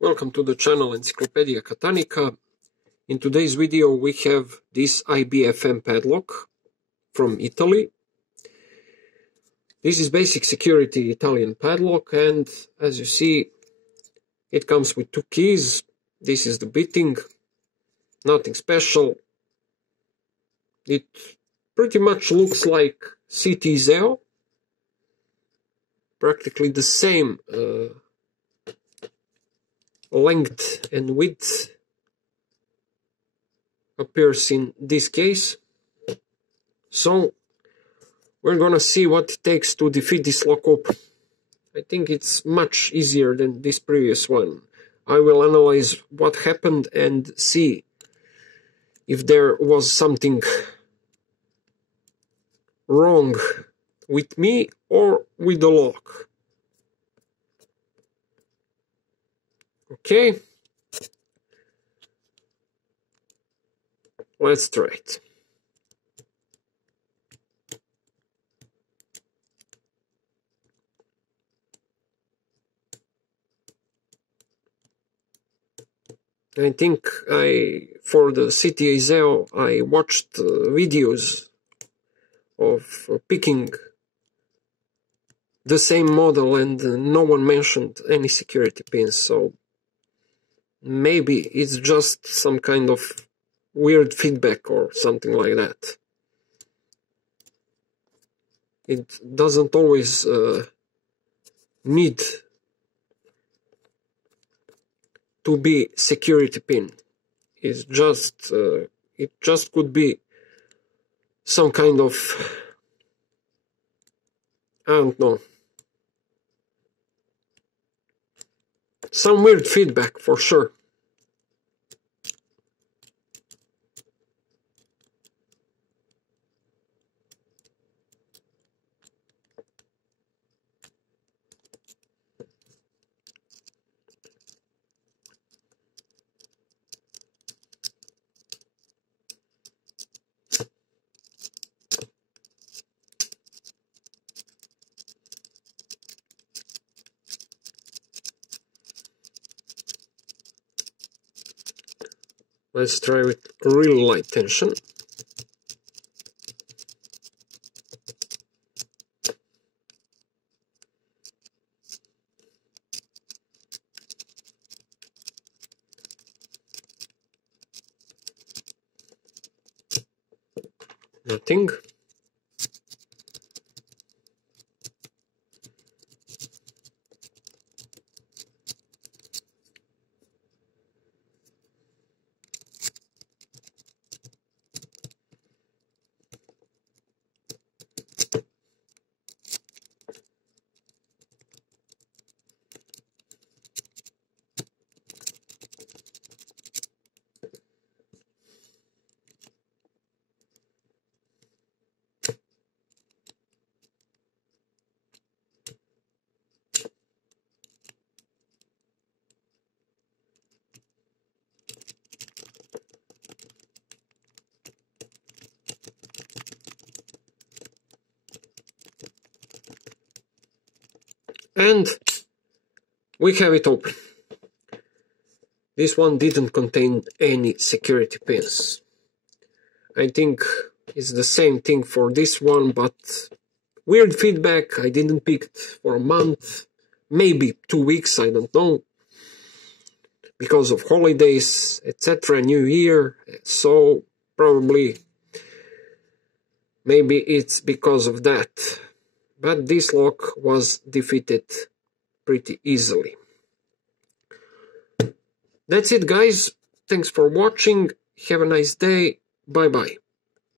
Welcome to the channel Encyclopedia Catanica. In today's video we have this IBFM padlock from Italy. This is basic security Italian padlock, and as you see it comes with two keys. This is the bitting, nothing special. It pretty much looks like CT0, practically the same length and width appears in this case. So we're gonna see what it takes to defeat this lock open. I think it's much easier than this previous one. I will analyze what happened and see if there was something wrong with me or with the lock. Okay, let's try it. I think for the CT0, I watched videos of picking the same model and no one mentioned any security pins, so maybe it's just some kind of weird feedback or something like that. It doesn't always need to be security pin. It's just it just could be some kind of, I don't know, some weird feedback for sure. Let's try with real light tension. Nothing. And we have it open. This one didn't contain any security pins. I think it's the same thing for this one, but weird feedback. I didn't pick it for a month, maybe 2 weeks, I don't know, because of holidays, etc., New Year, so probably maybe it's because of that. But this lock was defeated pretty easily. That's it, guys. Thanks for watching. Have a nice day. Bye bye.